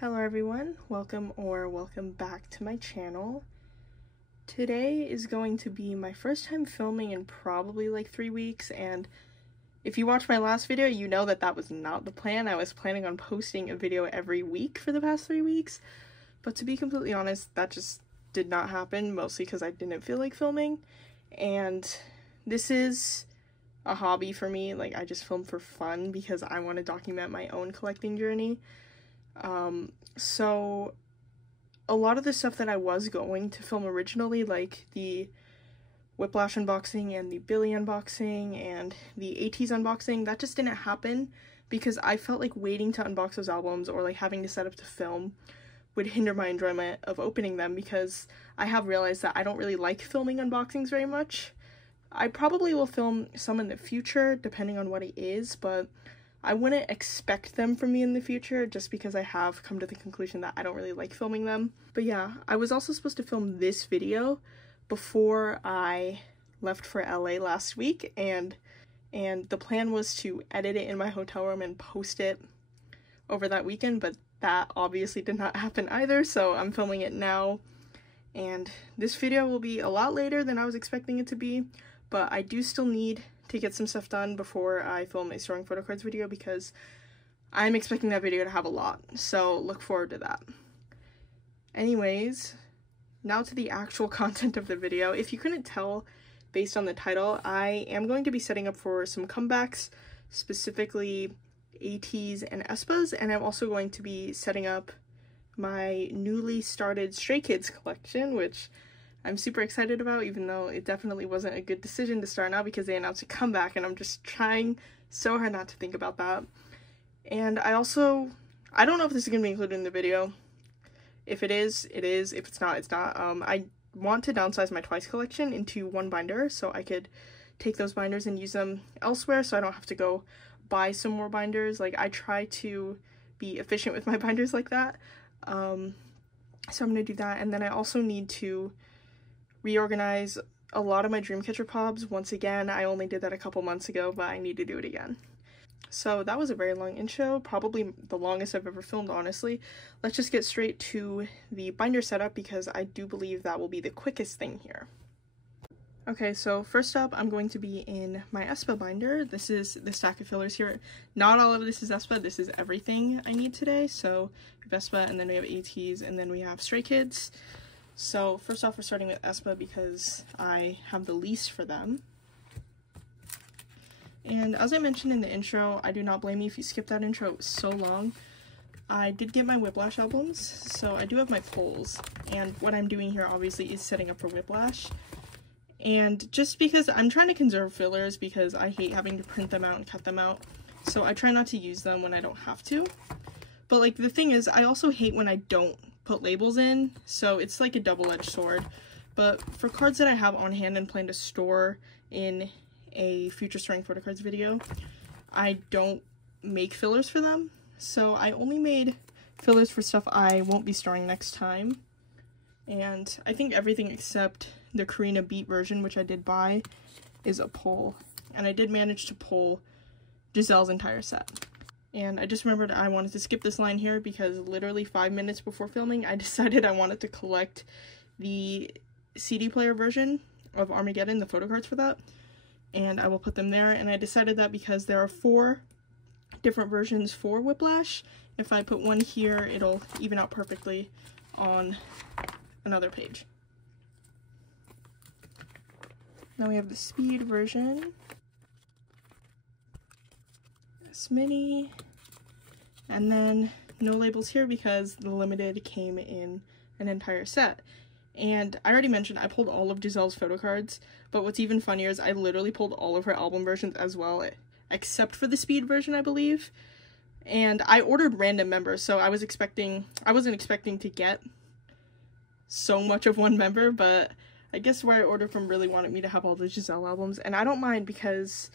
Hello everyone, welcome back to my channel. Today is going to be my first time filming in probably like 3 weeks, and if you watched my last video, you know that was not the plan. I was planning on posting a video every week for the past 3 weeks, but to be completely honest, that just did not happen, mostly because I didn't feel like filming, and this is a hobby for me. Like, I just film for fun because I want to document my own collecting journey. So a lot of the stuff that I was going to film originally, like the Whiplash unboxing and the Billy unboxing and the ateez unboxing, that just didn't happen because I felt like waiting to unbox those albums or like having to set up to film would hinder my enjoyment of opening them, because I have realized that I don't really like filming unboxings very much. I probably will film some in the future depending on what it is, but I wouldn't expect them from me in the future just because I have come to the conclusion that I don't really like filming them. But yeah, I was also supposed to film this video before I left for LA last week, and the plan was to edit it in my hotel room and post it over that weekend, but that obviously did not happen either, so I'm filming it now. And this video will be a lot later than I was expecting it to be, but I do still need to get some stuff done before I film a storing photo cards video, because I'm expecting that video to have a lot, so look forward to that. Anyways, now to the actual content of the video. If you couldn't tell based on the title, I am going to be setting up for some comebacks, specifically ateez and aespas, and I'm also going to be setting up my newly started Stray Kids collection, which I'm super excited about, even though it definitely wasn't a good decision to start now because they announced a comeback, and I'm just trying so hard not to think about that. And I don't know if this is going to be included in the video. If it is, it is. If it's not, it's not. I want to downsize my Twice collection into one binder so I could take those binders and use them elsewhere, so I don't have to go buy some more binders. Like, I try to be efficient with my binders like that. So I'm going to do that, and then I also need to reorganize a lot of my dreamcatcher pobs. Once again, I only did that a couple months ago, but I need to do it again. So that was a very long intro, probably the longest I've ever filmed, honestly. Let's just get straight to the binder setup, because I do believe that will be the quickest thing here. Okay, so first up, I'm going to be in my aespa binder. This is the stack of fillers here. Not all of this is aespa, this is everything I need today. So we have aespa, and then we have ateez, and then we have Stray Kids. So first off, we're starting with aespa because I have the least for them. And as I mentioned in the intro, I do not blame you if you skip that intro, it was so long. I did get my Whiplash albums, so I do have my pulls, and what I'm doing here obviously is setting up for Whiplash. And just because I'm trying to conserve fillers, because I hate having to print them out and cut them out, so I try not to use them when I don't have to. But like, the thing is, I also hate when I don't put labels in, so it's like a double-edged sword. But for cards that I have on hand and plan to store in a future storing photo cards video, I don't make fillers for them, so I only made fillers for stuff I won't be storing next time. And I think everything except the Karina Beat version, which I did buy, is a pull, and I did manage to pull Giselle's entire set. And I just remembered I wanted to skip this line here because literally 5 minutes before filming, I decided I wanted to collect the CD player version of Armageddon, the photo cards for that, and I will put them there. And I decided that because there are 4 different versions for Whiplash, if I put one here, it'll even out perfectly on another page. Now we have the speed version. This mini, and then no labels here because the limited came in an entire set. And I already mentioned I pulled all of Giselle's photo cards, but what's even funnier is I literally pulled all of her album versions as well, except for the speed version, I believe. And I ordered random members, so I wasn't expecting to get so much of one member, but I guess where I ordered from really wanted me to have all the Giselle albums, and I don't mind because,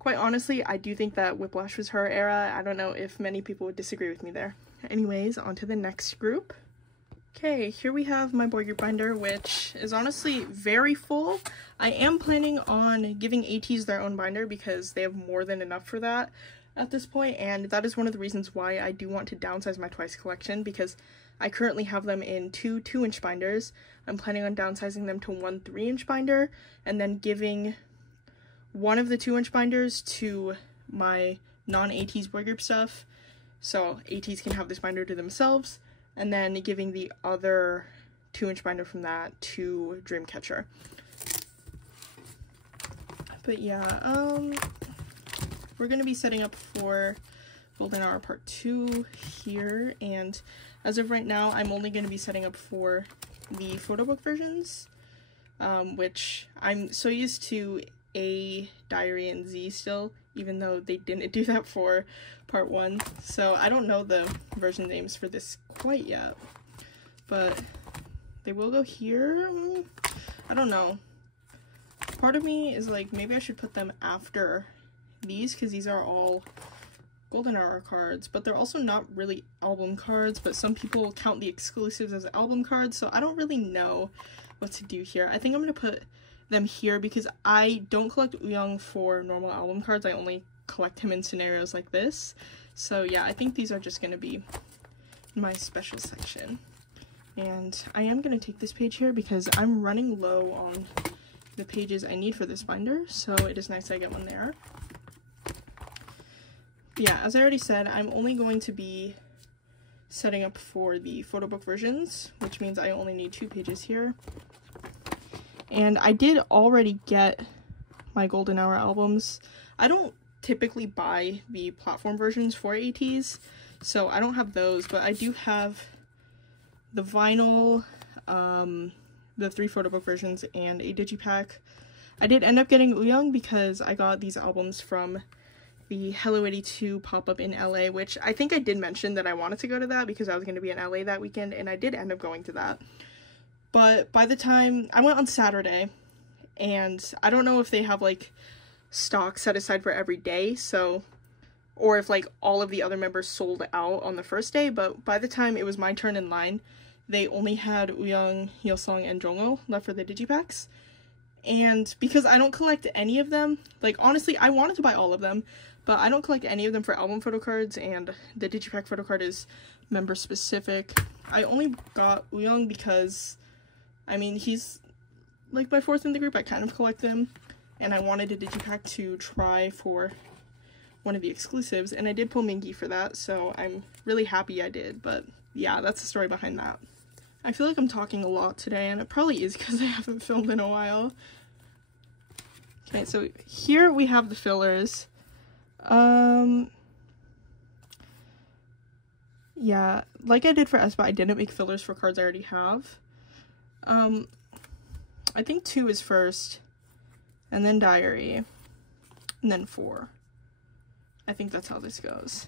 quite honestly, I do think that Whiplash was her era. I don't know if many people would disagree with me there. Anyways, on to the next group. Okay, here we have my boy group binder, which is honestly very full. I am planning on giving ateez their own binder because they have more than enough for that. at this point, and that is one of the reasons why I do want to downsize my Twice collection, because I currently have them in two 2-inch binders. I'm planning on downsizing them to one 3-inch binder, and then giving one of the 2-inch binders to my non-ateez boy group stuff, so ateez can have this binder to themselves, and then giving the other 2-inch binder from that to Dreamcatcher. But yeah, we're going to be setting up for Golden Hour Part 2 here, and as of right now, I'm only going to be setting up for the photo book versions, which I'm so used to A, Diary, and Z still, even though they didn't do that for Part 1, so I don't know the version names for this quite yet, but they will go here. I don't know. Part of me is like, maybe I should put them after these, because these are all Golden Hour cards, but they're also not really album cards, but some people count the exclusives as album cards, so I don't really know what to do here. I think I'm going to put them here because I don't collect Wooyoung for normal album cards. I only collect him in scenarios like this. So yeah, I think these are just going to be in my special section. And I am going to take this page here because I'm running low on the pages I need for this binder, so it is nice I get one there. Yeah, as I already said, I'm only going to be setting up for the photo book versions, which means I only need 2 pages here. And I did already get my Golden Hour albums. I don't typically buy the platform versions for ateez, so I don't have those, but I do have the vinyl, the 3 photo book versions, and a digipack. I did end up getting Wooyoung because I got these albums from the Hello 82 pop-up in LA, which I think I did mention that I wanted to go to that because I was going to be in LA that weekend, and I did end up going to that. But by the time I went on Saturday, and I don't know if they have like stock set aside for every day, so, or if like all of the other members sold out on the first day, but by the time it was my turn in line, they only had Wooyoung, Hyosung, and Jongho left for the digipacks. And because I don't collect any of them, like honestly I wanted to buy all of them, but I don't collect any of them for album photo cards, and the digipack photo card is member specific. I only got Wooyoung because, I mean, he's like my 4th in the group. I kind of collect him, and I wanted a digipack to try for one of the exclusives, and I did pull Mingi for that, so I'm really happy I did. But yeah, that's the story behind that. I feel like I'm talking a lot today, and it probably is because I haven't filmed in a while. Okay, so here we have the fillers. Yeah, like I did for aespa, I didn't make fillers for cards I already have. I think 2 is first, and then Diary, and then 4. I think that's how this goes.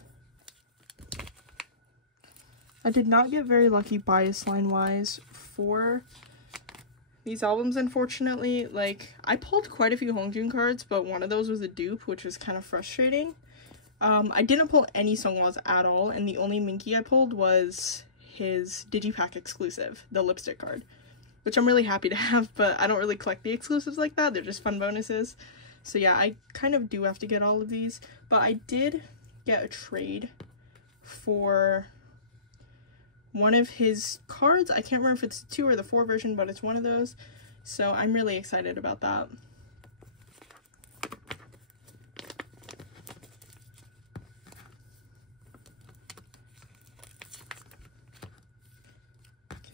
I did not get very lucky bias line wise for these albums, unfortunately. Like, I pulled quite a few Hongjoong cards, but one of those was a dupe, which was kind of frustrating. I didn't pull any Seonghwas at all, and the only Mingi I pulled was his digipack exclusive, the lipstick card, which I'm really happy to have, but I don't really collect the exclusives like that. They're just fun bonuses. So yeah, I kind of do have to get all of these, but I did get a trade for one of his cards. I can't remember if it's the 2 or the 4 version, but it's one of those, so I'm really excited about that.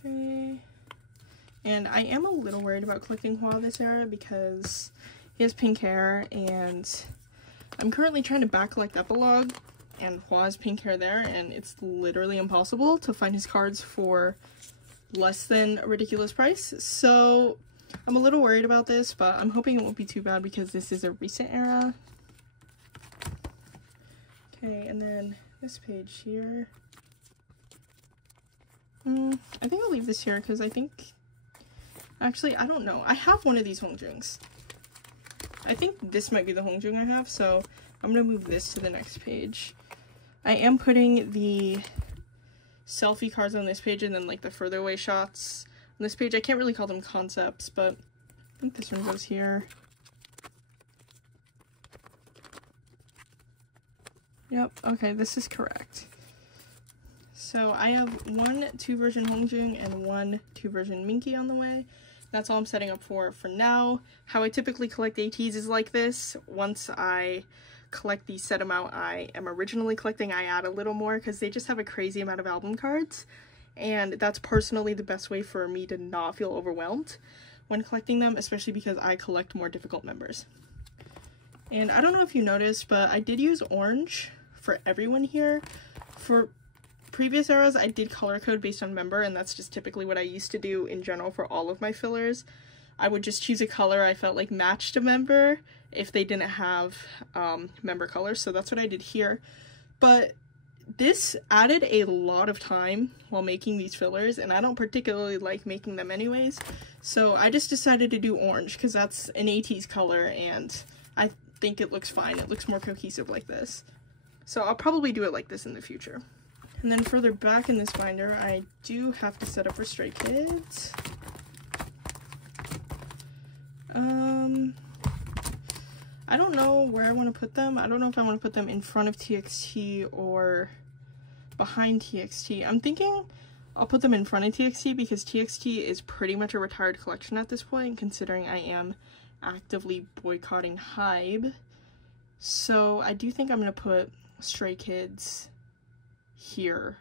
Okay, and I am a little worried about collecting Hwa this era because he has pink hair, and I'm currently trying to back collect Epilogue, and Hwa has pink hair there, and it's literally impossible to find his cards for less than a ridiculous price. So I'm a little worried about this, but I'm hoping it won't be too bad because this is a recent era. Okay, and then this page here. I think I'll leave this here because I think, actually, I don't know. I have one of these Hongjoongs. I think this might be the Hongjoong I have, so I'm going to move this to the next page. I am putting the selfie cards on this page and then like the further away shots on this page. I can't really call them concepts, but I think this one goes here. Yep, okay, this is correct. So I have one 2 version Hongjung and one 2 version Minky on the way. That's all I'm setting up for now. How I typically collect ateez is like this. Once I collect the set amount I am originally collecting, I add a little more because they just have a crazy amount of album cards. And that's personally the best way for me to not feel overwhelmed when collecting them, especially because I collect more difficult members. And I don't know if you noticed, but I did use orange for everyone here. For previous eras, I did color code based on member, and that's just typically what I used to do in general for all of my fillers. I would just choose a color I felt like matched a member if they didn't have member colors, so that's what I did here. But this added a lot of time while making these fillers, and I don't particularly like making them anyways, so I just decided to do orange because that's an ateez color and I think it looks fine. It looks more cohesive like this. So I'll probably do it like this in the future. And then further back in this binder, I do have to set up for Stray Kids. I don't know where I want to put them. I don't know if I want to put them in front of TXT or behind TXT. I'm thinking I'll put them in front of TXT because TXT is pretty much a retired collection at this point, considering I am actively boycotting Hybe. So I do think I'm going to put Stray Kids here.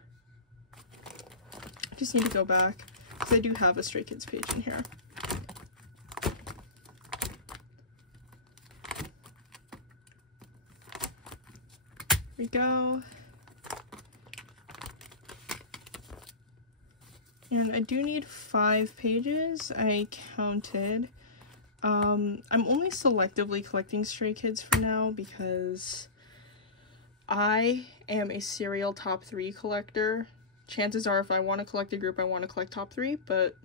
I just need to go back because I do have a Stray Kids page in here. There we go. And I do need 5 pages. I counted. I'm only selectively collecting Stray Kids for now because I am a serial top 3 collector. Chances are if I want to collect a group, I want to collect top 3, but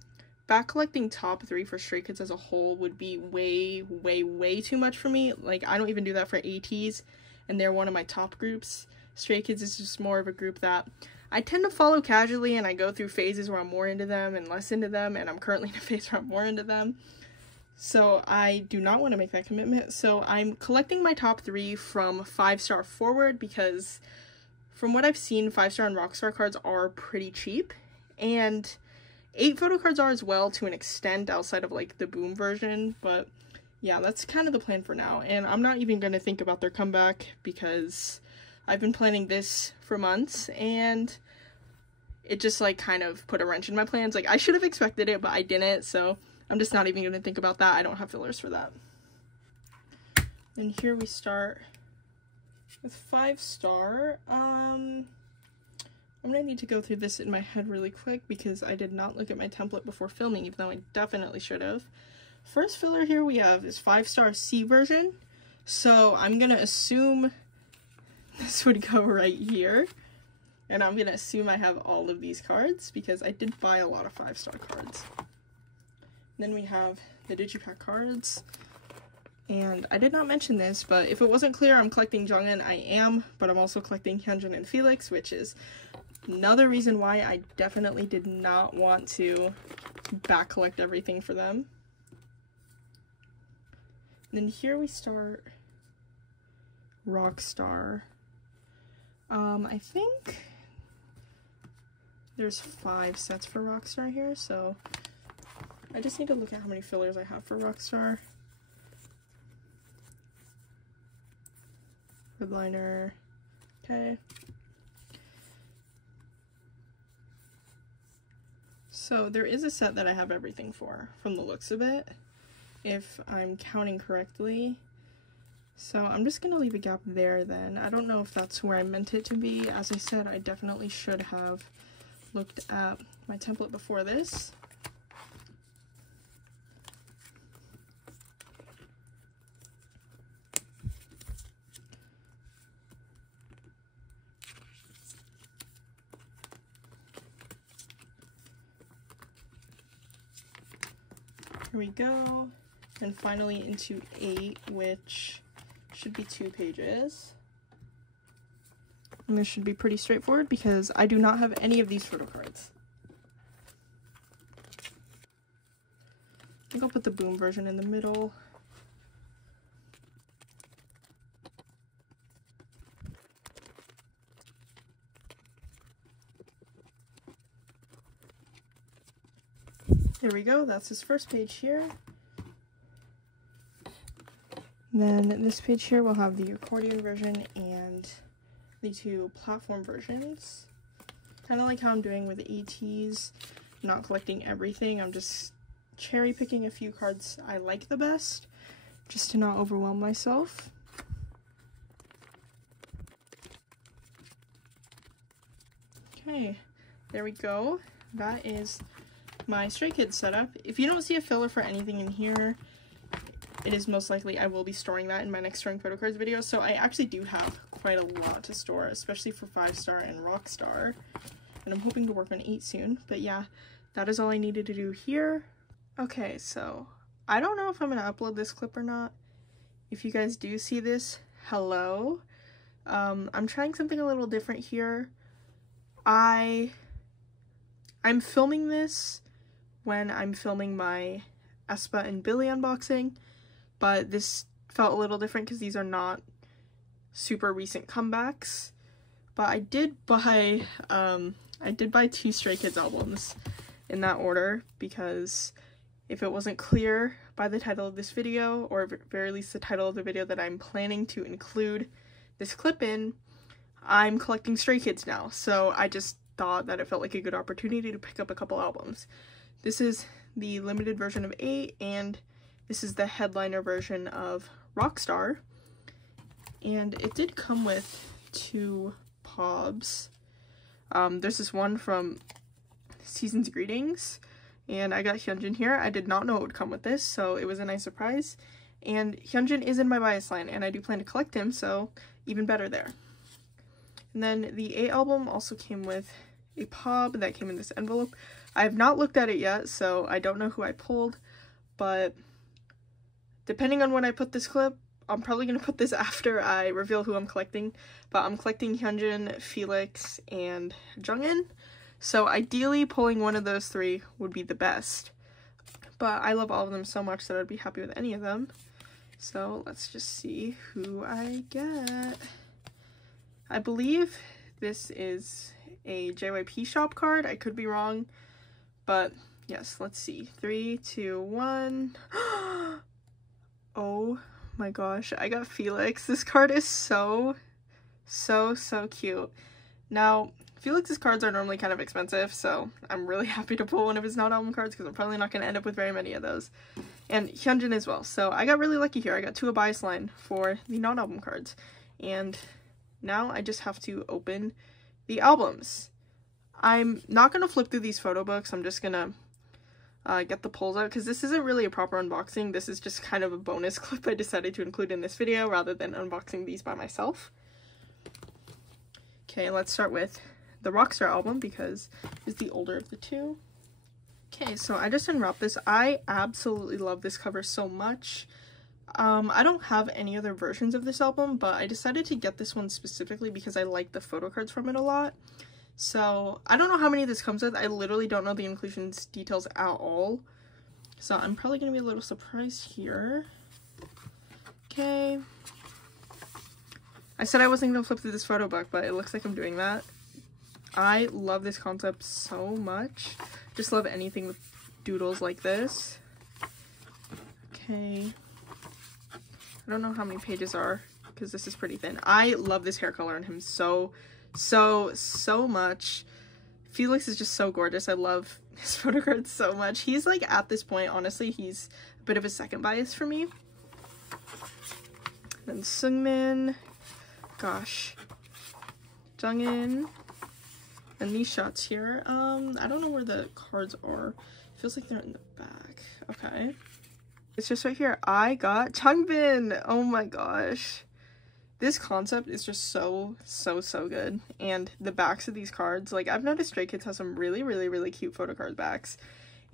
back collecting top 3 for Stray Kids as a whole would be way too much for me. Like, I don't even do that for ateez, and they're one of my top groups. Stray Kids is just more of a group that I tend to follow casually, and I go through phases where I'm more into them and less into them, and I'm currently in a phase where I'm more into them. So I do not want to make that commitment. So I'm collecting my top 3 from 5-star forward because from what I've seen, 5-star and rockstar cards are pretty cheap. And 8 photo cards are as well to an extent outside of like the boom version. But yeah, that's kind of the plan for now. And I'm not even going to think about their comeback because I've been planning this for months and it just like kind of put a wrench in my plans. Like I should have expected it, but I didn't. So I'm just not even going to think about that. I don't have fillers for that. And here we start with 5-star. I'm going to need to go through this in my head really quick because I did not look at my template before filming, even though I definitely should have. First filler here we have is 5-star C version. So I'm going to assume this would go right here. And I'm going to assume I have all of these cards because I did buy a lot of 5-star cards. Then we have the Digipack cards, and I did not mention this, but if it wasn't clear, I'm collecting Jongin. I am, but I'm also collecting Hyunjin and Felix, which is another reason why I definitely did not want to back collect everything for them. And then here we start Rockstar. I think there's 5 sets for Rockstar here, so I just need to look at how many fillers I have for Rockstar. Redliner. Okay. So there is a set that I have everything for, from the looks of it, if I'm counting correctly. So I'm just going to leave a gap there then. I don't know if that's where I meant it to be. As I said, I definitely should have looked at my template before this. Here we go, and finally into 8, which should be 2 pages. And this should be pretty straightforward because I do not have any of these photo cards. I think I'll put the boom version in the middle. There we go, that's his first page here. Then this page here will have the accordion version and the two platform versions. Kind of like how I'm doing with ateez, not collecting everything, I'm just cherry picking a few cards I like the best, just to not overwhelm myself. Okay, there we go. That is my Stray Kids setup. If you don't see a filler for anything in here, it is most likely I will be storing that in my next storing photo cards video. So I actually do have quite a lot to store, especially for 5-star and rockstar. And I'm hoping to work on 8 soon. But yeah, that is all I needed to do here. Okay, so I don't know if I'm going to upload this clip or not. If you guys do see this, hello. I'm trying something a little different here. I'm filming this when I'm filming my aespa and Billy unboxing, but this felt a little different because these are not super recent comebacks. But I did buy 2 Stray Kids albums in that order, because if it wasn't clear by the title of this video, or at very least the title of the video that I'm planning to include this clip in, I'm collecting Stray Kids now, so I just thought that it felt like a good opportunity to pick up a couple albums. This is the limited version of 8, and this is the headliner version of Rockstar. And it did come with 2 pobs. There's this one from Season's Greetings, and I got Hyunjin here. I did not know it would come with this, so it was a nice surprise. And Hyunjin is in my bias line, and I do plan to collect him, so even better there. And then the 8 album also came with a pob that came in this envelope. I have not looked at it yet, so I don't know who I pulled, but depending on when I put this clip, I'm probably going to put this after I reveal who I'm collecting, but I'm collecting Hyunjin, Felix, and Jungin, so ideally pulling one of those 3 would be the best, but I love all of them so much that I'd be happy with any of them. So let's just see who I get. I believe this is a JYP shop card. I could be wrong, but yes, let's see. 3, 2, 1. Oh my gosh, I got Felix. This card is so cute. Now, Felix's cards are normally kind of expensive, so I'm really happy to pull one of his non-album cards because I'm probably not going to end up with very many of those. And Hyunjin as well. So I got really lucky here. I got 2 a bias line for the non-album cards. And now I just have to open the albums. I'm not going to flip through these photo books. I'm just going to get the pulls out because this isn't really a proper unboxing. This is just kind of a bonus clip I decided to include in this video rather than unboxing these by myself. Okay, let's start with the Rockstar album because it's the older of the 2. Okay, so I just unwrapped this. I absolutely love this cover so much. I don't have any other versions of this album, but I decided to get this one specifically because I like the photo cards from it a lot. So I don't know how many this comes with. I literally don't know the inclusions details at all. So I'm probably going to be a little surprised here. Okay. I said I wasn't going to flip through this photo book, but it looks like I'm doing that. I love this concept so much. Just love anything with doodles like this. Okay. I don't know how many pages are because this is pretty thin. I love this hair color on him so much. Felix is just so gorgeous. I love his photo cards so much. He's like, at this point, honestly, he's a bit of a second bias for me. Then Seungmin, gosh, Jungin, and these shots here. I don't know where the cards are. Feels like they're in the back. Okay. It's just right here. I got Changbin. Oh my gosh. This concept is just so good. And the backs of these cards, like, I've noticed Stray Kids has some really cute photo card backs.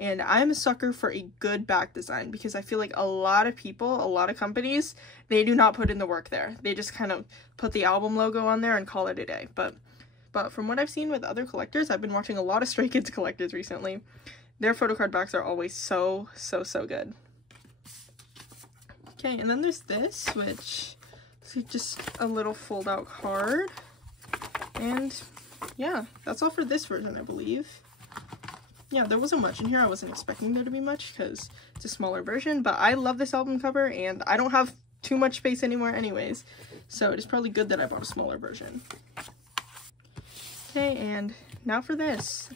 And I'm a sucker for a good back design because I feel like a lot of people, a lot of companies, they do not put in the work there. They just kind of put the album logo on there and call it a day. But from what I've seen with other collectors, I've been watching a lot of Stray Kids collectors recently. Their photo card backs are always so good. Okay, and then there's this, which is just a little fold-out card. And yeah, that's all for this version, I believe. yeah, there wasn't much in here. I wasn't expecting there to be much because it's a smaller version, but I love this album cover and I don't have too much space anymore anyways, so it is probably good that I bought a smaller version. Okay, and now for this.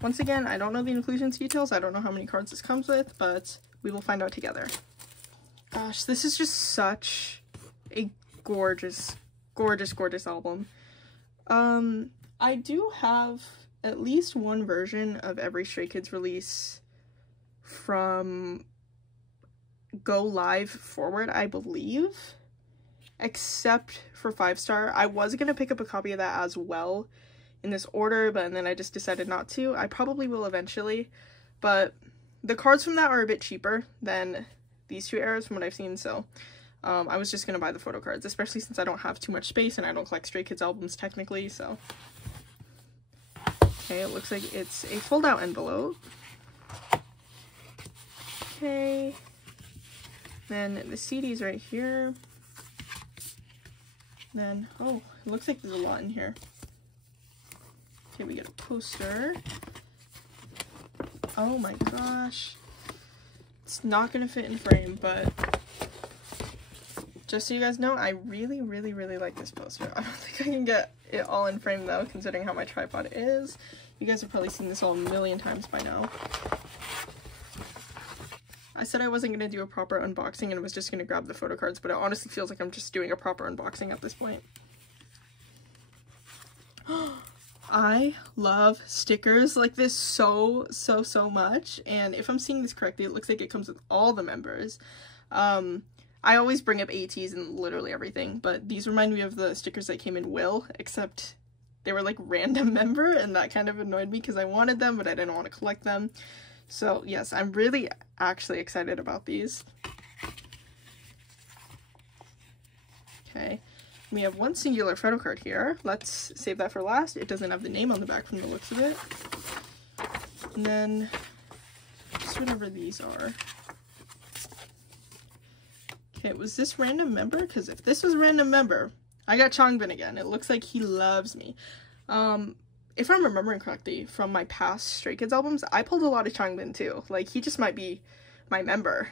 Once again, I don't know the inclusions details. I don't know how many cards this comes with, but we will find out together. Gosh, this is just such a gorgeous, gorgeous, gorgeous album. I do have at least one version of every Stray Kids release from Go Live forward, I believe, except for 5-star. I was gonna pick up a copy of that as well in this order, but then I just decided not to. I probably will eventually, but the cards from that are a bit cheaper than these two eras from what I've seen, so I was just gonna buy the photo cards, especially since I don't have too much space and I don't collect Stray Kids albums technically, so. Okay, it looks like it's a fold-out envelope. Okay. Then the CD's right here. Then, oh, it looks like there's a lot in here. Okay, we get a poster. Oh my gosh. It's not gonna fit in frame, but just so you guys know, I really, really, really like this poster. I don't think I can get it all in frame though, considering how my tripod is. You guys have probably seen this all a million times by now. I said I wasn't going to do a proper unboxing and was just going to grab the photo cards, but it honestly feels like I'm just doing a proper unboxing at this point. I love stickers like this so much, and if I'm seeing this correctly, it looks like it comes with all the members. I always bring up ateez and literally everything, but these remind me of the stickers that came in Will, except they were like random member, and that kind of annoyed me because I wanted them, but I didn't want to collect them. So yes, I'm really actually excited about these. Okay, we have one singular photo card here. Let's save that for last. It doesn't have the name on the back from the looks of it. And then just whatever these are. Okay, was this random member? Because if this was random member, I got Changbin again. It looks like he loves me. If I'm remembering correctly from my past Stray Kids albums, I pulled a lot of Changbin too. Like, he just might be my member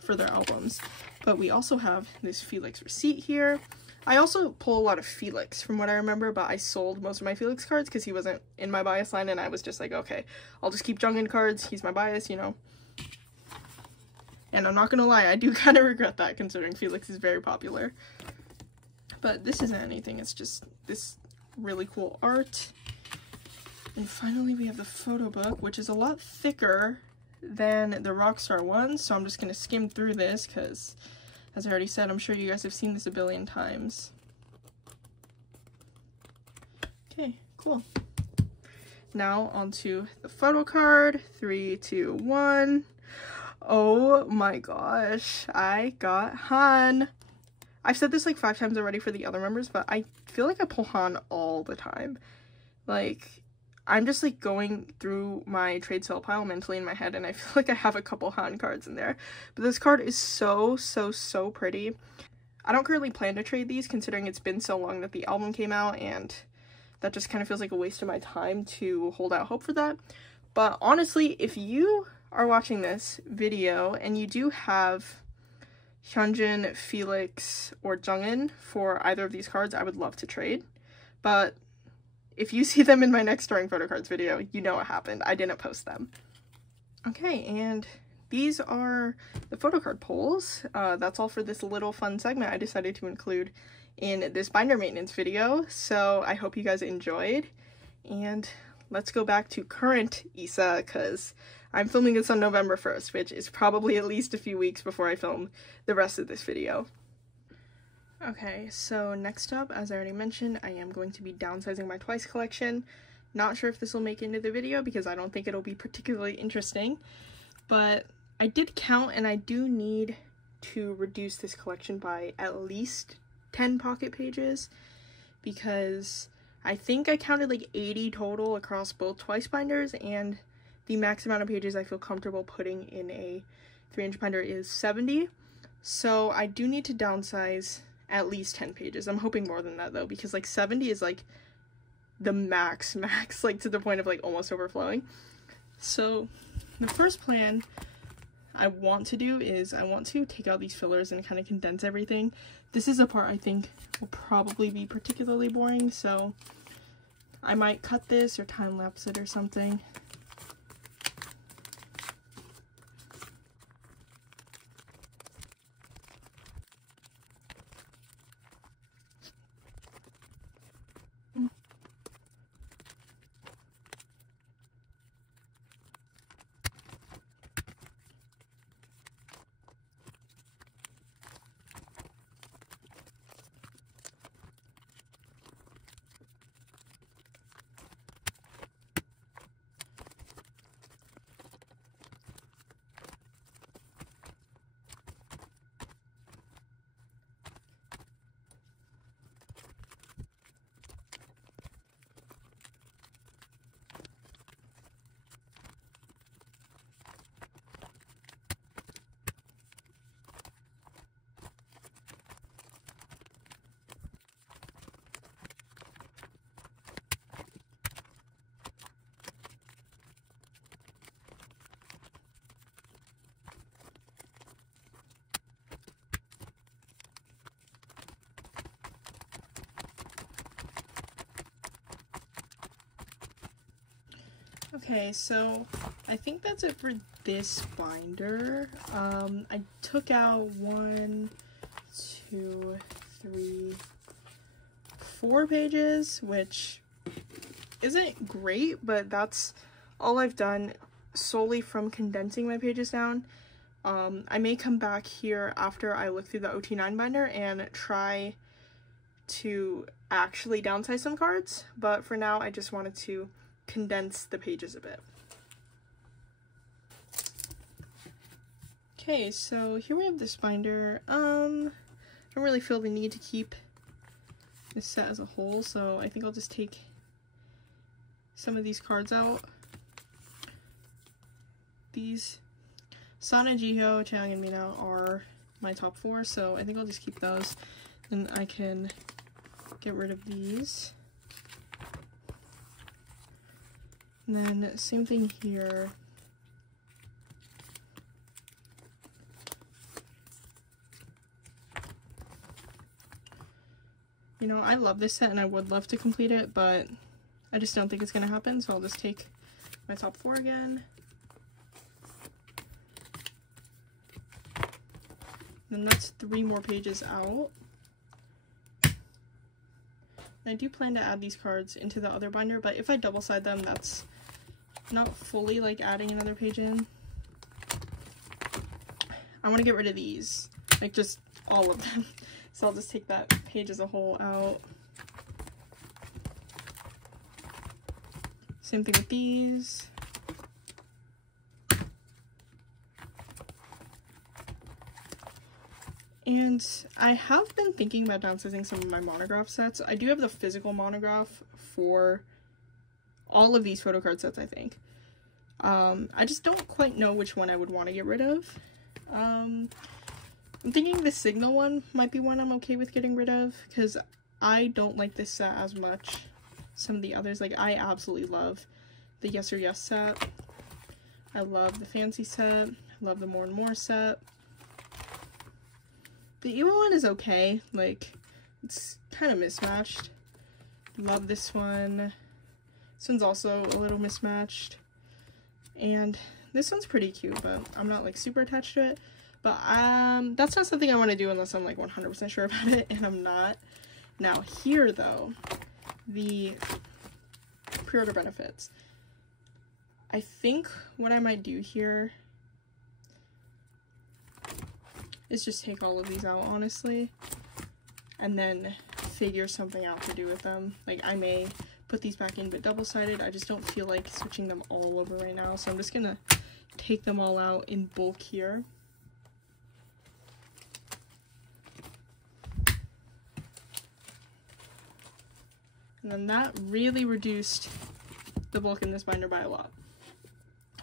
for their albums. But we also have this Felix receipt here. I also pull a lot of Felix from what I remember, but I sold most of my Felix cards because he wasn't in my bias line, and I was just like, okay, I'll just keep Jungin cards. He's my bias, you know. And I'm not gonna lie, I do kind of regret that considering Felix is very popular. But this isn't anything, it's just this really cool art. And finally we have the photo book, which is a lot thicker than the Rockstar one, so I'm just gonna skim through this because, as I already said, I'm sure you guys have seen this a billion times. Okay, cool. Now onto the photo card. 3, 2, 1. Oh my gosh, I got Han. I've said this like 5 times already for the other members, but I feel like I pull Han all the time. Like, I'm just like going through my trade sale pile mentally in my head, and I feel like I have a couple Han cards in there. But this card is so pretty. I don't currently plan to trade these considering it's been so long that the album came out, and that just kind of feels like a waste of my time to hold out hope for that. But honestly, if you are watching this video and you do have Hyunjin, Felix, or Jungin for either of these cards, I would love to trade. But if you see them in my next storing photo cards video, you know what happened. I didn't post them. Okay, and these are the photo card pulls. That's all for this little fun segment I decided to include in this binder maintenance video. So I hope you guys enjoyed, and let's go back to current aespa because I'm filming this on November 1st, which is probably at least a few weeks before I film the rest of this video. Okay, so next up, as I already mentioned, I am going to be downsizing my Twice collection. Not sure if this will make it into the video because I don't think it'll be particularly interesting, but I did count and I do need to reduce this collection by at least 10 pocket pages because I think I counted like 80 total across both Twice binders, and the max amount of pages I feel comfortable putting in a 3-inch binder is 70. So I do need to downsize at least 10 pages. I'm hoping more than that though, because like 70 is like the max, like to the point of like almost overflowing. So the first plan I want to do is I want to take out these fillers and kind of condense everything. This is a part I think will probably be particularly boring, so I might cut this or time lapse it or something. Okay, so I think that's it for this binder. I took out 1, 2, 3, 4 pages, which isn't great, but that's all I've done solely from condensing my pages down. I may come back here after I look through the OT9 binder and try to actually downsize some cards, but for now I just wanted to condense the pages a bit. Okay, so here we have this binder. I don't really feel the need to keep this set as a whole, so I think I'll just take some of these cards out. These Sana, Jiho, Chang, and Mina are my top 4, so I think I'll just keep those. Then I can get rid of these. And then same thing here. You know, I love this set and I would love to complete it, but I just don't think it's gonna happen, so I'll just take my top 4 again. Then that's 3 more pages out. And I do plan to add these cards into the other binder, but if I double side them, that's not fully like adding another page in. I want to get rid of these, like just all of them. So I'll just take that page as a whole out. Same thing with these. And I have been thinking about downsizing some of my monograph sets. I do have the physical monograph for all of these photo card sets, I think. I just don't quite know which one I would want to get rid of. I'm thinking the Signal one might be one I'm okay with getting rid of, because I don't like this set as much. Some of the others, like I absolutely love the Yes or Yes set. I love the Fancy set. I love the More and More set. The Emo one is okay, like it's kind of mismatched. Love this one. This one's also a little mismatched. And this one's pretty cute, but I'm not like super attached to it. But that's not something I want to do unless I'm like 100% sure about it, and I'm not. Now here though, the pre-order benefits. I think what I might do here is just take all of these out, honestly, and then figure something out to do with them. Like I may put these back in, but double-sided, I just don't feel like switching them all over right now, so I'm just gonna take them all out in bulk here. And then that really reduced the bulk in this binder by a lot.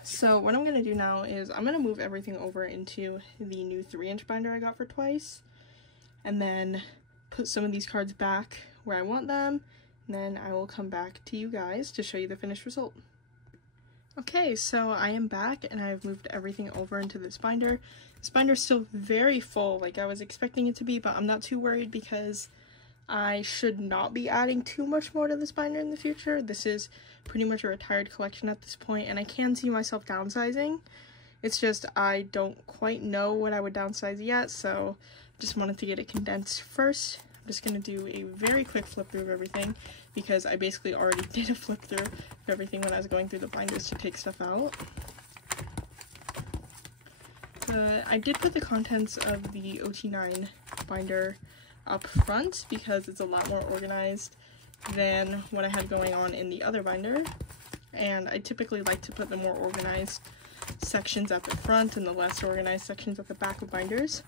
So what I'm going to do now is I'm going to move everything over into the new 3-inch binder I got for Twice. And then put some of these cards back where I want them. And then I will come back to you guys to show you the finished result. Okay, so I am back and I've moved everything over into this binder. This binder's still very full, like I was expecting it to be, but I'm not too worried because I should not be adding too much more to this binder in the future. This is pretty much a retired collection at this point, and I can see myself downsizing. It's just I don't quite know what I would downsize yet, so just wanted to get it condensed first. I'm just going to do a very quick flip through of everything because I basically already did a flip through of everything when I was going through the binders to take stuff out. But I did put the contents of the OT9 binder up front because it's a lot more organized than what I had going on in the other binder, and I typically like to put the more organized sections at the front and the less organized sections at the back of binders.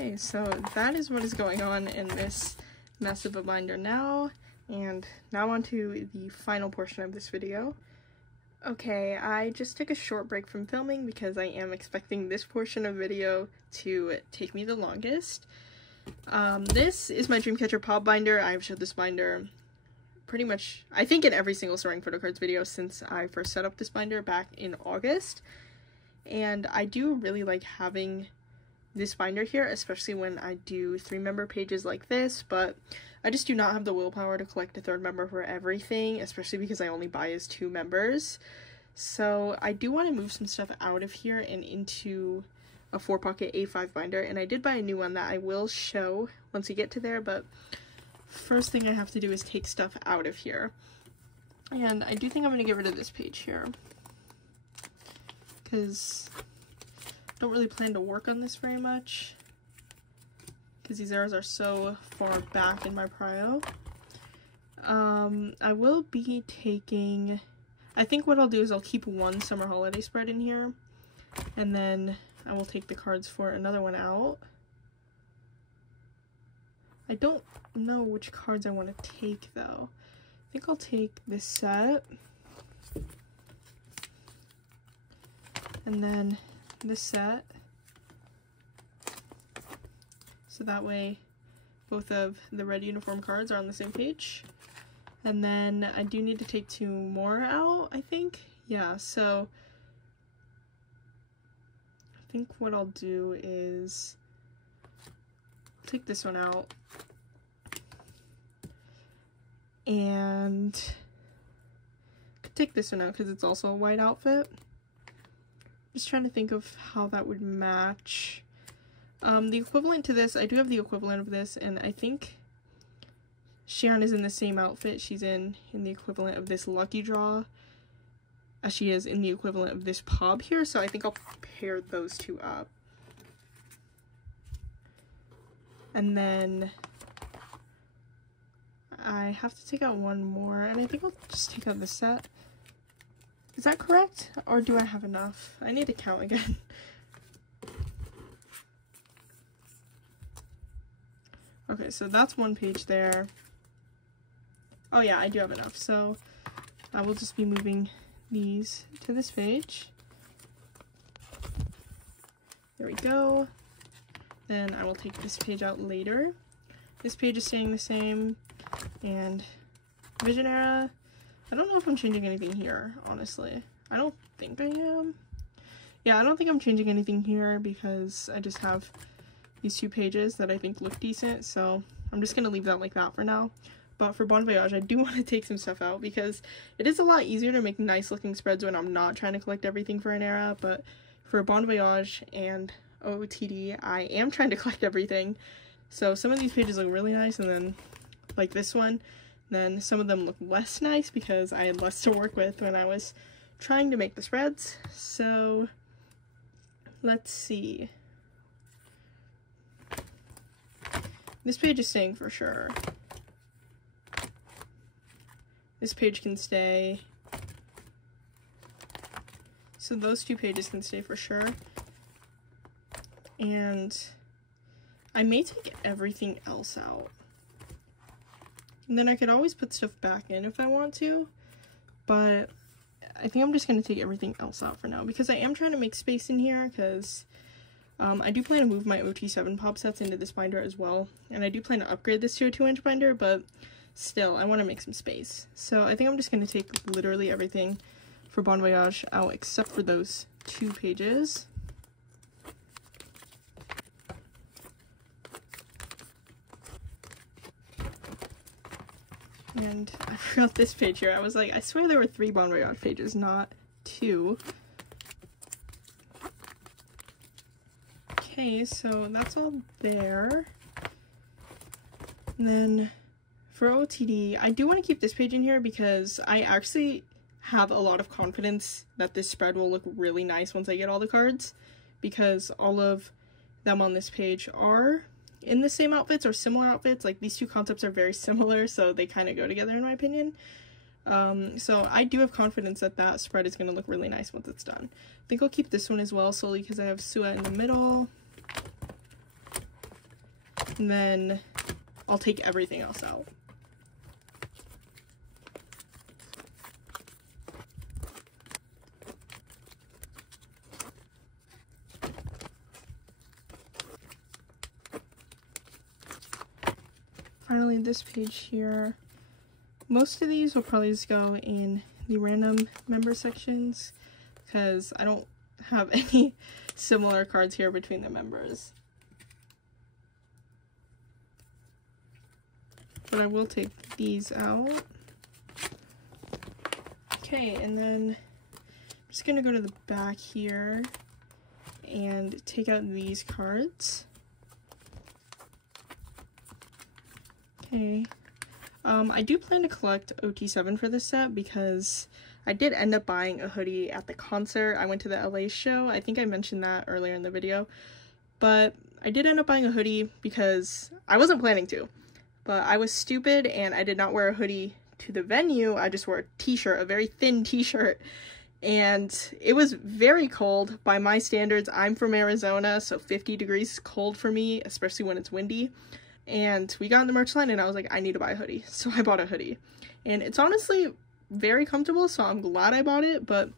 Okay, so that is what is going on in this mess of a binder now, and now on to the final portion of this video. Okay, I just took a short break from filming because I am expecting this portion of video to take me the longest. This is my Dreamcatcher pop binder. I've showed this binder pretty much, I think, in every single storing photo cards video since I first set up this binder back in August, and I do really like having this binder here, especially when I do 3-member pages like this, but I just do not have the willpower to collect a 3rd member for everything, especially because I only buy as 2 members. So I do want to move some stuff out of here and into a 4-pocket A5 binder, and I did buy a new one that I will show once we get to there, but first thing I have to do is take stuff out of here. And I do think I'm going to get rid of this page here, because don't really plan to work on this very much because these errors are so far back in my prio. I will be taking, I think what I'll do is I'll keep one summer holiday spread in here, and then I will take the cards for another one out. I don't know which cards I want to take though. I think I'll take this set, and then this set, so that way both of the red uniform cards are on the same page. And then I do need to take 2 more out, I think. Yeah, so I think what I'll do is take this one out, and take this one out because it's also a white outfit. Just trying to think of how that would match. The equivalent to this, I do have the equivalent of this, and I think Sharon is in the same outfit she's in the equivalent of this Lucky Draw as she is in the equivalent of this pub here, so I think I'll pair those 2 up. And then I have to take out one more, and I think I'll just take out this set. Is that correct? Or do I have enough? I need to count again. Okay, so that's one page there. Oh yeah, I do have enough. So I will just be moving these to this page. There we go. Then I will take this page out later. This page is staying the same. And Vision Era, I don't know if I'm changing anything here, honestly. I don't think I am. Yeah, I don't think I'm changing anything here because I just have these 2 pages that I think look decent, so I'm just going to leave that like that for now. But for Bon Voyage, I do want to take some stuff out because it is a lot easier to make nice looking spreads when I'm not trying to collect everything for an era, but for Bon Voyage and OOTD, I am trying to collect everything. So some of these pages look really nice, and then like this one, then some of them look less nice because I had less to work with when I was trying to make the spreads. So let's see. This page is staying for sure. This page can stay. So those 2 pages can stay for sure. And I may take everything else out. And then I could always put stuff back in if I want to, but I think I'm just going to take everything else out for now, because I am trying to make space in here, because I do plan to move my OT7 pop sets into this binder as well, and I do plan to upgrade this to a 2-inch binder, but still, I want to make some space. So I think I'm just going to take literally everything for Bon Voyage out except for those 2 pages. And I forgot this page here. I was like, I swear there were 3 Bon Voyage pages, not 2. Okay, so that's all there. And then for OTD, I do want to keep this page in here because I actually have a lot of confidence that this spread will look really nice once I get all the cards, because all of them on this page are in the same outfits or similar outfits. Like, these 2 concepts are very similar, so they kind of go together in my opinion. So I do have confidence that that spread is going to look really nice once it's done. I think I'll keep this one as well, solely because I have Sua in the middle. And then I'll take everything else out. Finally, this page here. Most of these will probably just go in the random member sections, because I don't have any similar cards here between the members. But I will take these out. Okay, and then I'm just gonna go to the back here and take out these cards. Okay. I do plan to collect OT7 for this set, because I did end up buying a hoodie at the concert. I went to the LA show. I think I mentioned that earlier in the video. But I did end up buying a hoodie because I wasn't planning to. But I was stupid and I did not wear a hoodie to the venue. I just wore a t-shirt, a very thin t-shirt. And it was very cold by my standards. I'm from Arizona, so 50 degrees is cold for me, especially when it's windy. And we got in the merch line and I was like, I need to buy a hoodie. So I bought a hoodie. And it's honestly very comfortable, so I'm glad I bought it. But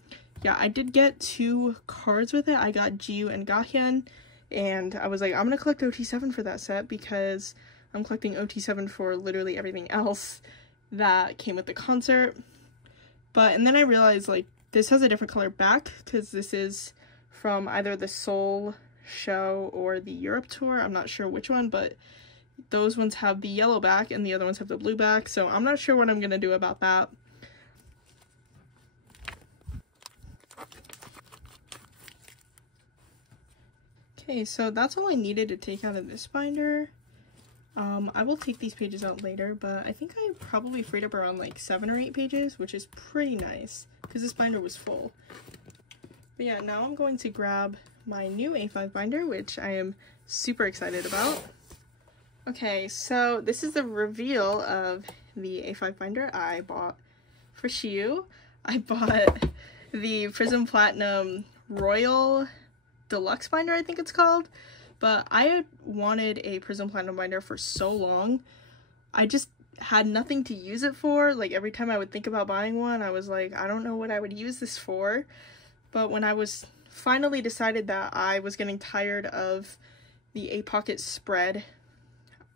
yeah, I did get 2 cards with it. I got Jiu and Gahyeon. And I was like, I'm going to collect OT7 for that set, because I'm collecting OT7 for literally everything else that came with the concert. And then I realized, like, this has a different color back, because this is from either the Seoul show or the Europe tour. I'm not sure which one, but those ones have the yellow back and the other ones have the blue back, so I'm not sure what I'm gonna do about that. Okay, so that's all I needed to take out of this binder. I will take these pages out later, but I think I probably freed up around like 7 or 8 pages, which is pretty nice, because this binder was full. But yeah, now I'm going to grab my new A5 binder, which I am super excited about. Okay, so this is the reveal of the A5 binder I bought for Shiyu. I bought the Prism Platinum Royal Deluxe binder, I think it's called. But I had wanted a Prism Platinum binder for so long. I just had nothing to use it for. Like, every time I would think about buying one, I was like, I don't know what I would use this for. But when I was finally decided that I was getting tired of the 8-pocket spread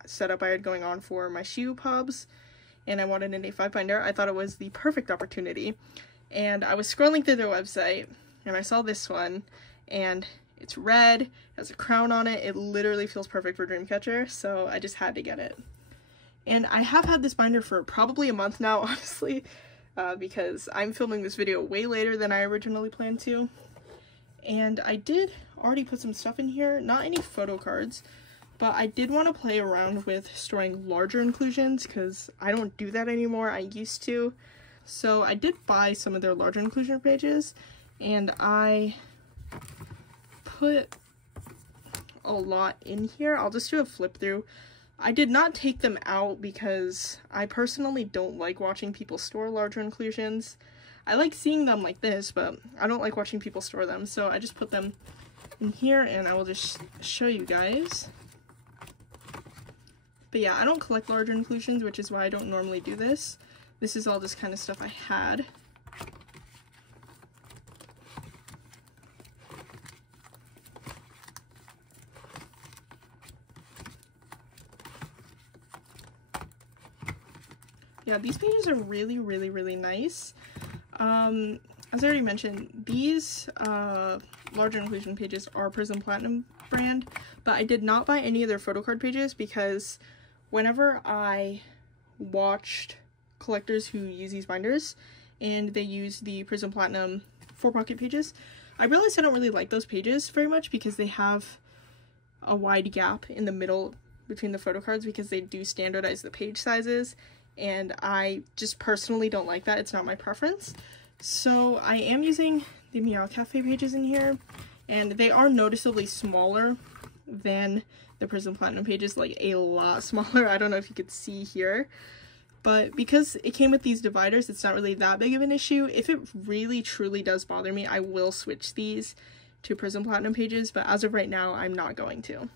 setup I had going on for my Shiyu pubs, and I wanted an A5 binder, I thought it was the perfect opportunity. And I was scrolling through their website, and I saw this one, and it's red, has a crown on it. It literally feels perfect for Dreamcatcher, so I just had to get it. And I have had this binder for probably a month now, honestly, because I'm filming this video way later than I originally planned to. And I did already put some stuff in here, not any photo cards, but I did want to play around with storing larger inclusions, because I don't do that anymore. I used to. So I did buy some of their larger inclusion pages, and I put a lot in here. I'll just do a flip through. I did not take them out because I personally don't like watching people store larger inclusions. I like seeing them like this, but I don't like watching people store them, so I just put them in here and I will just show you guys. But yeah, I don't collect larger inclusions, which is why I don't normally do this. This is all just kind of stuff I had. Yeah, these pages are really, really, really nice. As I already mentioned, these larger inclusion pages are Prism Platinum brand, but I did not buy any of their photo card pages because whenever I watched collectors who use these binders and they use the Prism Platinum 4-pocket pages, I realized I don't really like those pages very much because they have a wide gap in the middle between the photo cards because they do standardize the page sizes, and I just personally don't like that. It's not my preference. So I am using the Meow Cafe pages in here, and they are noticeably smaller than the Prism Platinum pages, like a lot smaller. I don't know if you could see here, but because it came with these dividers, it's not really that big of an issue. If it really truly does bother me, I will switch these to Prism Platinum pages, but as of right now, I'm not going to.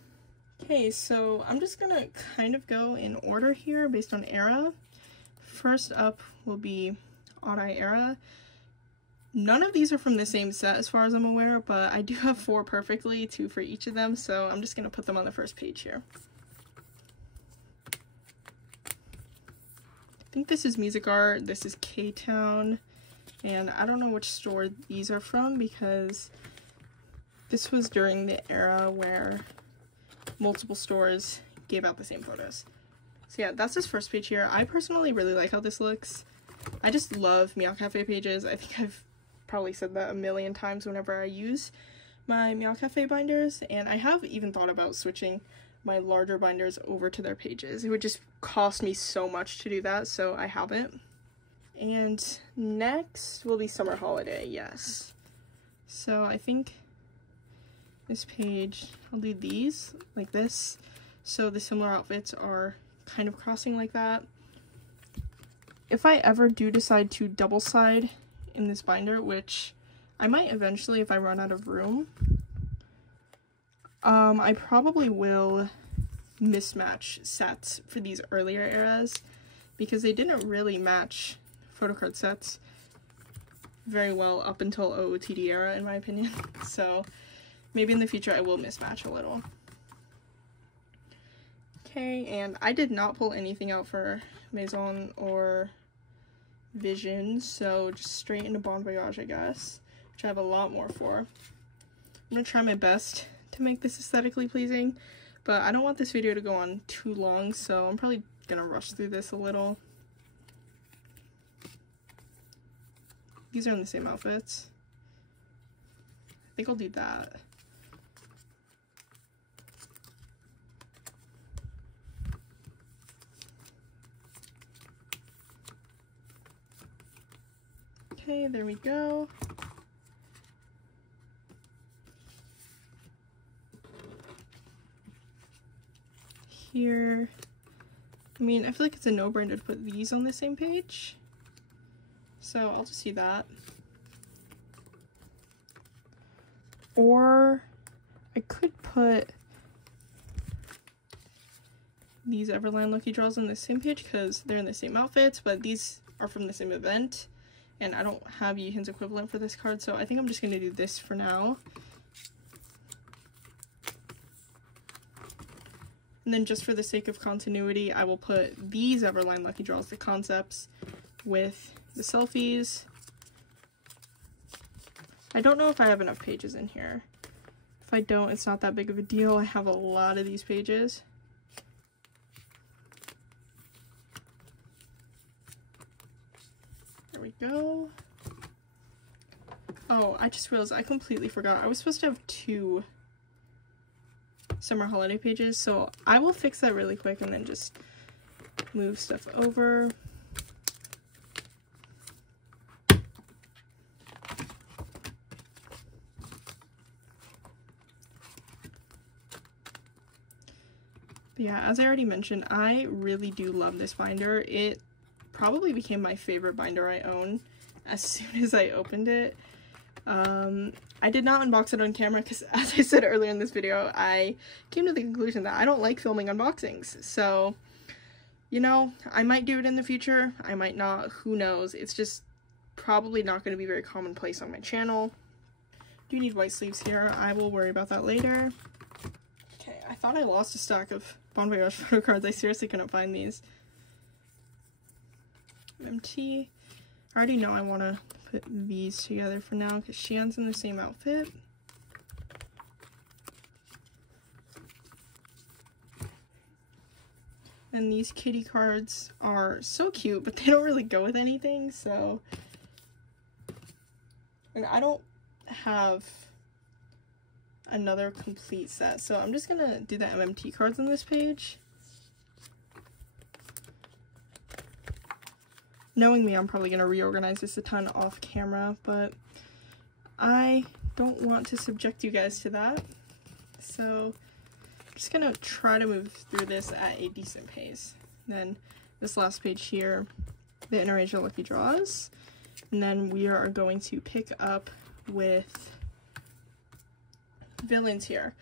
Okay, so I'm just gonna kind of go in order here based on era. First up will be Odd Eye Era. None of these are from the same set as far as I'm aware, but I do have 4 perfectly, 2 for each of them, so I'm just going to put them on the first page here. I think this is Music Art, this is K-Town, and I don't know which store these are from because this was during the era where multiple stores gave out the same photos. So yeah, that's this first page here. I personally really like how this looks. I just love Meow Cafe pages. I think I've probably said that a million times whenever I use my Meow Cafe binders, and I have even thought about switching my larger binders over to their pages. It would just cost me so much to do that, so I haven't. And next will be Summer Holiday, yes. So I think this page, I'll do these like this, so the similar outfits are kind of crossing like that. If I ever do decide to double side in this binder, which I might eventually if I run out of room, I probably will mismatch sets for these earlier eras because they didn't really match photo card sets very well up until OOTD era in my opinion. So maybe in the future I will mismatch a little. Okay, and I did not pull anything out for Maison or Vision, so just straight into Bon Voyage, I guess, which I have a lot more for. I'm going to try my best to make this aesthetically pleasing, but I don't want this video to go on too long, so I'm probably going to rush through this a little. These are in the same outfits. I think I'll do that. Okay, there we go. Here, I mean, I feel like it's a no-brainer to put these on the same page, so I'll just do that. Or I could put these Everline Lucky Draws on the same page because they're in the same outfits, but these are from the same event. And I don't have Yihin's equivalent for this card, so I think I'm just going to do this for now. And then just for the sake of continuity, I will put these Everline Lucky Draws, the concepts, with the selfies. I don't know if I have enough pages in here. If I don't, it's not that big of a deal. I have a lot of these pages. There we go. Oh, I just realized I completely forgot. I was supposed to have 2 summer holiday pages, so I will fix that really quick and then just move stuff over. But yeah, as I already mentioned, I really do love this binder. It probably became my favorite binder I own as soon as I opened it. I did not unbox it on camera because, as I said earlier in this video, I came to the conclusion that I don't like filming unboxings. So, you know, I might do it in the future, I might not, who knows. It's just probably not going to be very commonplace on my channel. Do need white sleeves here, I will worry about that later. Okay, I thought I lost a stack of Bon Voyage photo cards. I seriously couldn't find these. MT. I already know I want to put these together for now because Xian's in the same outfit. And these kitty cards are so cute, but they don't really go with anything, so... And I don't have another complete set, so I'm just gonna do the MMT cards on this page. Knowing me, I'm probably going to reorganize this a ton off camera, but I don't want to subject you guys to that. So I'm just going to try to move through this at a decent pace. Then this last page here, the interracial lucky draws. And then we are going to pick up with villains here.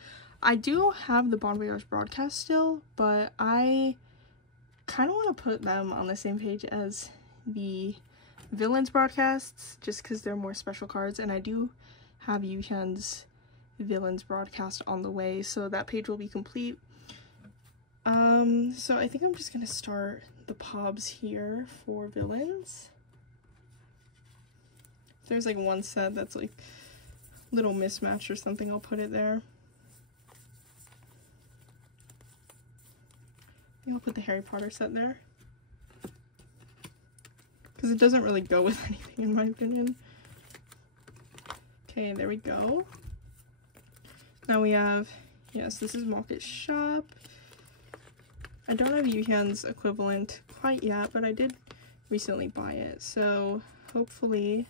I do have the Bon Voyage broadcast still, but I kind of want to put them on the same page as the villains broadcasts just because they're more special cards, and I do have Yuhyun's villains broadcast on the way, so that page will be complete. So I think I'm just gonna start the pobs here for villains. If there's like one set that's like little mismatch or something, I'll put it there. I think I'll put the Harry Potter set there, because it doesn't really go with anything in my opinion. Okay, there we go. Now we have, yes, this is Market Shop. I don't have Yuhyun's equivalent quite yet, but I did recently buy it, so hopefully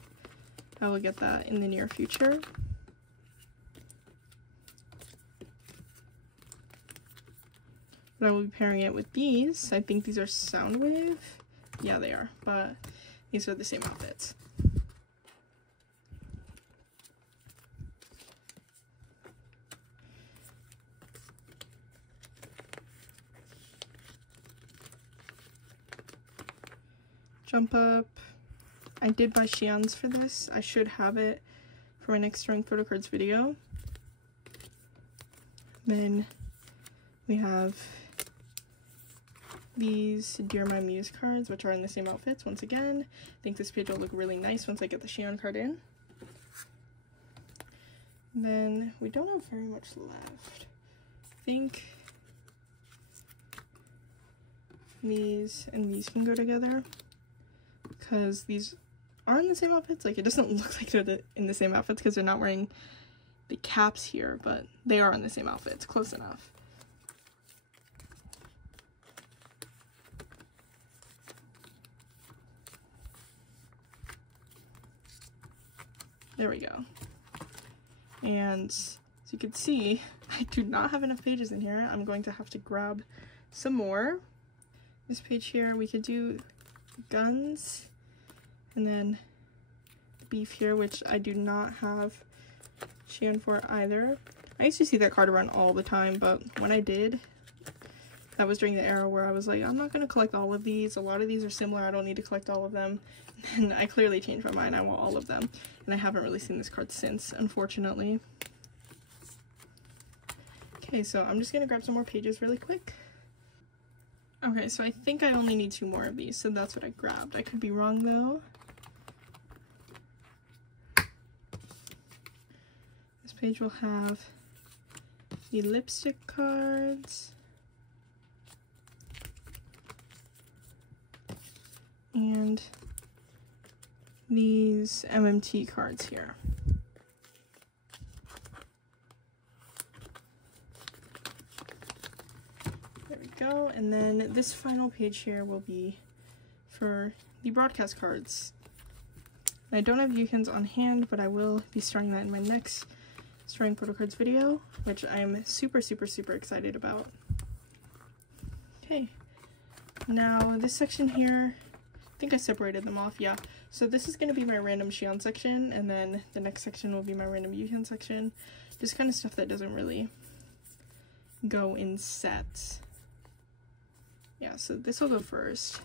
I will get that in the near future. But I will be pairing it with these. I think these are Soundwave. Yeah, they are, but these are the same outfits. Jump Up. I did buy Xian's for this. I should have it for my next drawing photo cards video. Then we have these Dear My Muse cards, which are in the same outfits once again. I think this page will look really nice once I get the Xian card in. And then we don't have very much left. I think these and these can go together because these are in the same outfits. Like, it doesn't look like they're in the same outfits because they're not wearing the caps here, but they are in the same outfits, close enough. There we go. And as you can see, I do not have enough pages in here. I'm going to have to grab some more. This page here, we could do guns, and then beef here, which I do not have Xian for either. I used to see that card around all the time, but when I did, that was during the era where I was like, I'm not going to collect all of these. A lot of these are similar. I don't need to collect all of them. And I clearly changed my mind. I want all of them. And I haven't really seen this card since, unfortunately. Okay, so I'm just going to grab some more pages really quick. Okay, so I think I only need 2 more of these, so that's what I grabbed. I could be wrong, though. This page will have the lipstick cards. And these MMT cards here. There we go. And then this final page here will be for the broadcast cards. I don't have Yuhyun's on hand, but I will be starting that in my next Starting Photo Cards video, which I'm super, super, super excited about. Okay. Now this section here, I think I separated them off, yeah. So this is going to be my random Xi'an section, and then the next section will be my random Yuhyun section. Just kind of stuff that doesn't really go in sets. Yeah, so this will go first.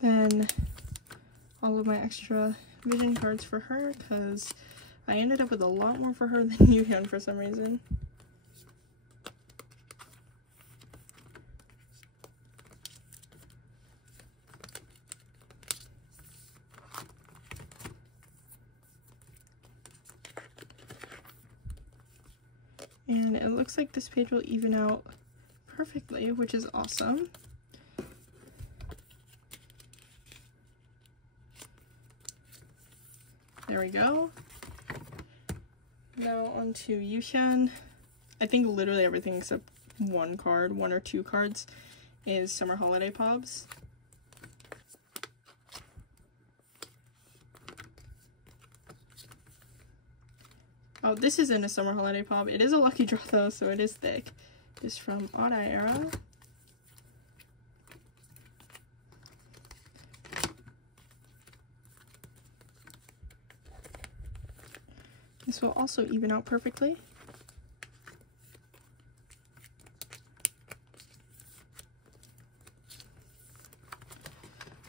Then all of my extra vision cards for her, because I ended up with a lot more for her than Yuhyun for some reason. And it looks like this page will even out perfectly, which is awesome. There we go. Now onto Yuhyun. I think literally everything except one or two cards is summer holiday pobs. Oh, this isn't a summer holiday pop. It is a lucky draw though, so it is thick. It's from Odd Eye Era. This will also even out perfectly.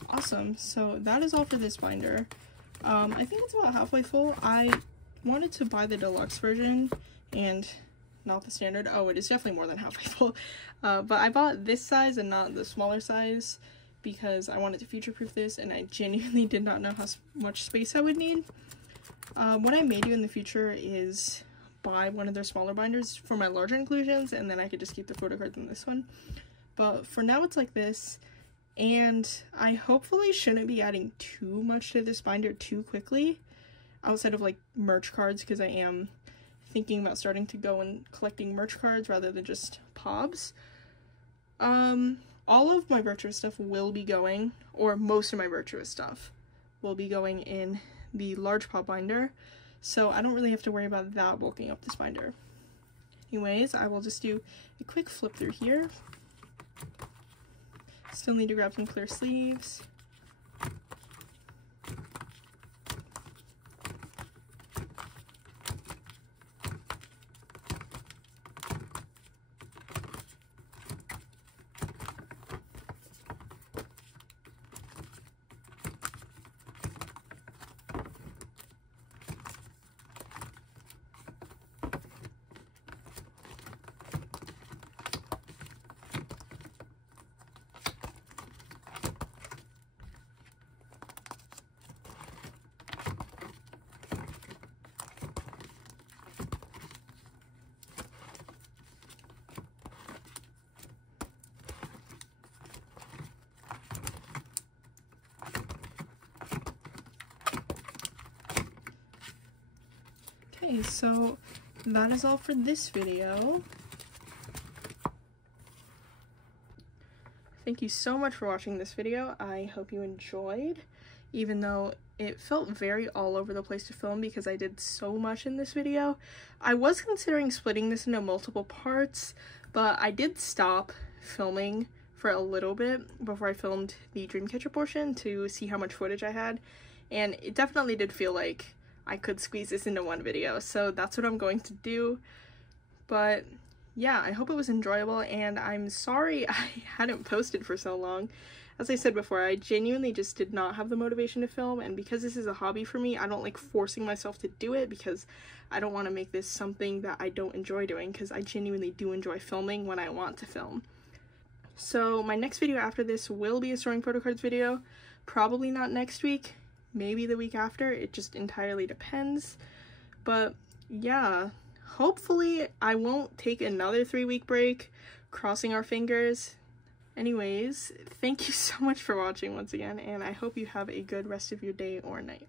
Awesome, so that is all for this binder. I think it's about halfway full. I wanted to buy the deluxe version and not the standard. Oh, it is definitely more than halfway full. But I bought this size and not the smaller size because I wanted to future-proof this, and I genuinely did not know how much space I would need. What I may do in the future is buy one of their smaller binders for my larger inclusions, and then I could just keep the photo cards in this one. But for now it's like this, and I hopefully shouldn't be adding too much to this binder too quickly, outside of like merch cards, because I am thinking about starting to go and collecting merch cards rather than just pobs. All of my Virtuous stuff will be going, or most of my Virtuous stuff will be going in the large pop binder, so I don't really have to worry about that bulking up this binder. Anyways, I will just do a quick flip through here. Still need to grab some clear sleeves. Okay, so that is all for this video. Thank you so much for watching this video. I hope you enjoyed, even though it felt very all over the place to film because I did so much in this video. I was considering splitting this into multiple parts, but I did stop filming for a little bit before I filmed the Dreamcatcher portion to see how much footage I had, and it definitely did feel like I could squeeze this into one video, so that's what I'm going to do. But yeah, I hope it was enjoyable, and I'm sorry I hadn't posted for so long. As I said before, I genuinely just did not have the motivation to film, and because this is a hobby for me, I don't like forcing myself to do it because I don't want to make this something that I don't enjoy doing, because I genuinely do enjoy filming when I want to film. So my next video after this will be a storing photo cards video, probably not next week, maybe the week after, it just entirely depends. But yeah, hopefully I won't take another 3-week break, crossing our fingers. Anyways, thank you so much for watching once again, and I hope you have a good rest of your day or night.